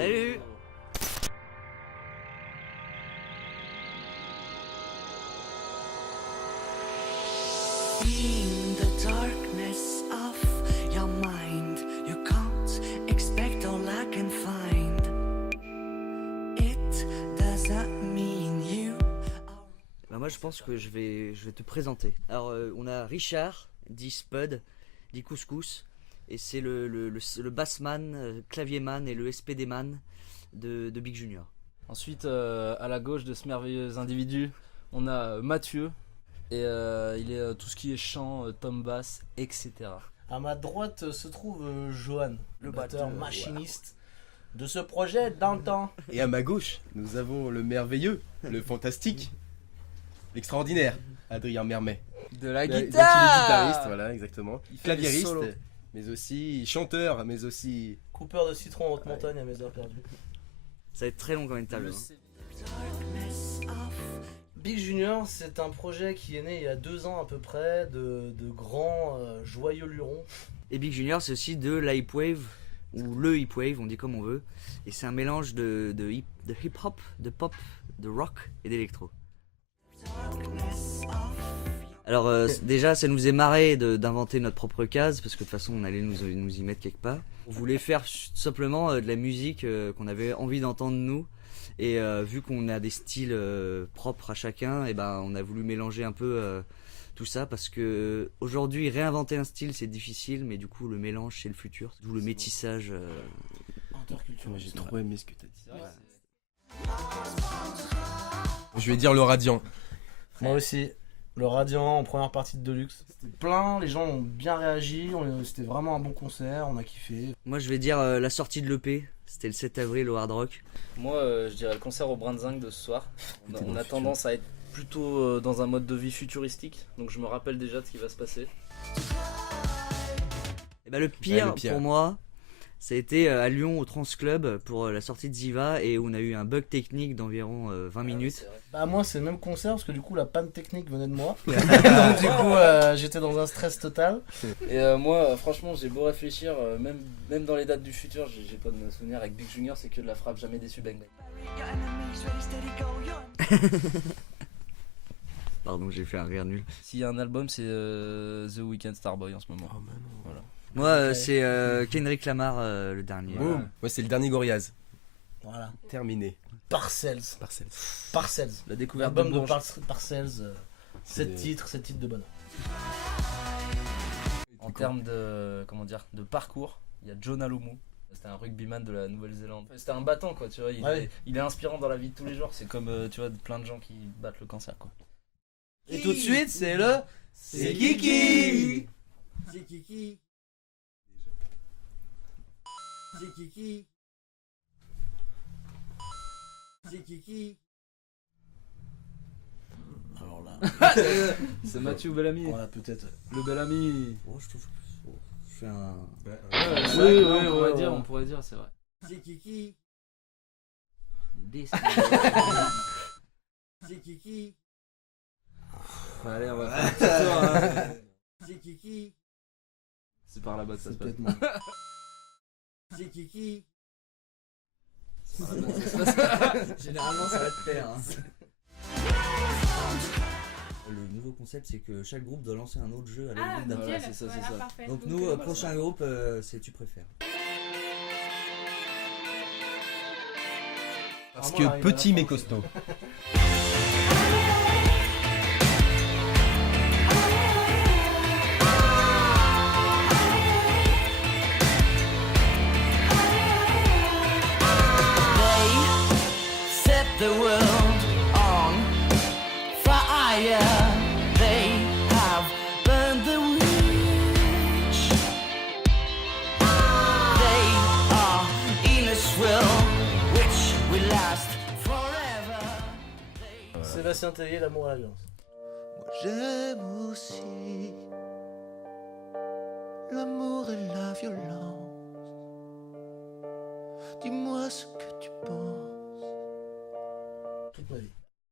Salut. In the darkness of your mind, you can't expect all I can find. It doesn't mean you are... Bah moi je pense que je vais te présenter. Alors on a Richard, dit Spud, dit Couscous, et c'est le bassman, clavierman et le SPD man de Big Junior. Ensuite, à la gauche de ce merveilleux individu, on a Mathieu. Et il est tout ce qui est chant, tom bass, etc. À ma droite se trouve Johan, le batteur machiniste de ce projet dans le temps. Et à ma gauche, nous avons le merveilleux, le fantastique, l'extraordinaire, Adrien Mermet. De la Donc, il est guitare. guitariste, voilà, exactement. Il fait des Claviériste, solos. mais aussi chanteur, mais aussi... Coupeur de citron en haute montagne à mes heures perdues. Ça va être très long comme interview. Darkness of... Big Junior, c'est un projet qui est né il y a 2 ans à peu près, de grands joyeux lurons. Et Big Junior c'est aussi de l'hype wave, ou le hip wave, on dit comme on veut. Et c'est un mélange de hip hop, de pop, de rock et d'électro. Alors déjà ça nous est marré d'inventer notre propre case, parce que de toute façon on allait nous y mettre quelque part. On voulait faire simplement de la musique qu'on avait envie d'entendre nous. Et vu qu'on a des styles propres à chacun, et ben on a voulu mélanger un peu tout ça, parce que aujourd'hui réinventer un style c'est difficile, mais du coup le mélange c'est le futur, d'où le métissage. Interculturel. J'ai trop aimé ce que t'as dit. Je vais dire le Radiant. Moi aussi. Le Radiant en première partie de Deluxe. C'était plein, les gens ont bien réagi, c'était vraiment un bon concert, on a kiffé. Moi je vais dire la sortie de l'EP, c'était le 7 avril au Hard Rock. Moi, je dirais le concert au Brandzinc de ce soir. On a tendance à être plutôt dans un mode de vie futuristique, donc je me rappelle déjà de ce qui va se passer. Et ben le pire, Ouais, le pire. pour moi, ça a été à Lyon au Trans Club pour la sortie de Ziva, et où on a eu un bug technique d'environ 20 minutes. Bah moi c'est le même concert parce que du coup la panne technique venait de moi. Donc du coup j'étais dans un stress total. Et moi, franchement, j'ai beau réfléchir, même dans les dates du futur, j'ai pas de me souvenir avec Big Junior, c'est que de la frappe, jamais déçu, bang bang. Your enemies ready, steady, go, you're... Pardon, j'ai fait un rire nul. S'il y a un album, c'est The Weeknd Starboy en ce moment. Voilà. Moi c'est Kendrick Lamar le dernier. Boum. Ouais, c'est le dernier Gorillaz. Voilà. Terminé. Parcells. Parcelles. La découverte L'album de de Bourges. Parcells. 7 titres de bonheur. En termes de, comment dire, de parcours, il y a John Alomu. C'était un rugbyman de la Nouvelle-Zélande. C'était un battant, quoi, tu vois. Il est inspirant dans la vie de tous les jours. C'est comme, tu vois, plein de gens qui battent le cancer, quoi. Et tout de suite c'est le... C'est Kiki. C'est Kiki. C'est Kiki. C'est Kiki. Alors là... C'est Mathieu Bellamy. Voilà peut-être... Le Bellamy. Oh, je trouve que je fais un... On pourrait dire, c'est vrai. C'est Kiki. C'est Kiki. Allez, on va faire un petit tour, hein. C'est Kiki. C'est par là-bas que ça se passe. peut-être moi. C'est Kiki. Généralement ça va te faire. Hein. Le nouveau concept c'est que chaque groupe doit lancer un autre jeu à la limite d'après. Voilà, c'est ça, c'est ça. Parfait. Donc nous, prochain groupe, c'est tu préfères. Parce que petit mais costaud. Set the world on fire. They have burned the witch. They are in a swirl which will last forever. Sébastien Tellier, l'amour à la violence. Moi j'aime aussi l'amour et la violence. Dis-moi ce que tu penses. Toute ma vie.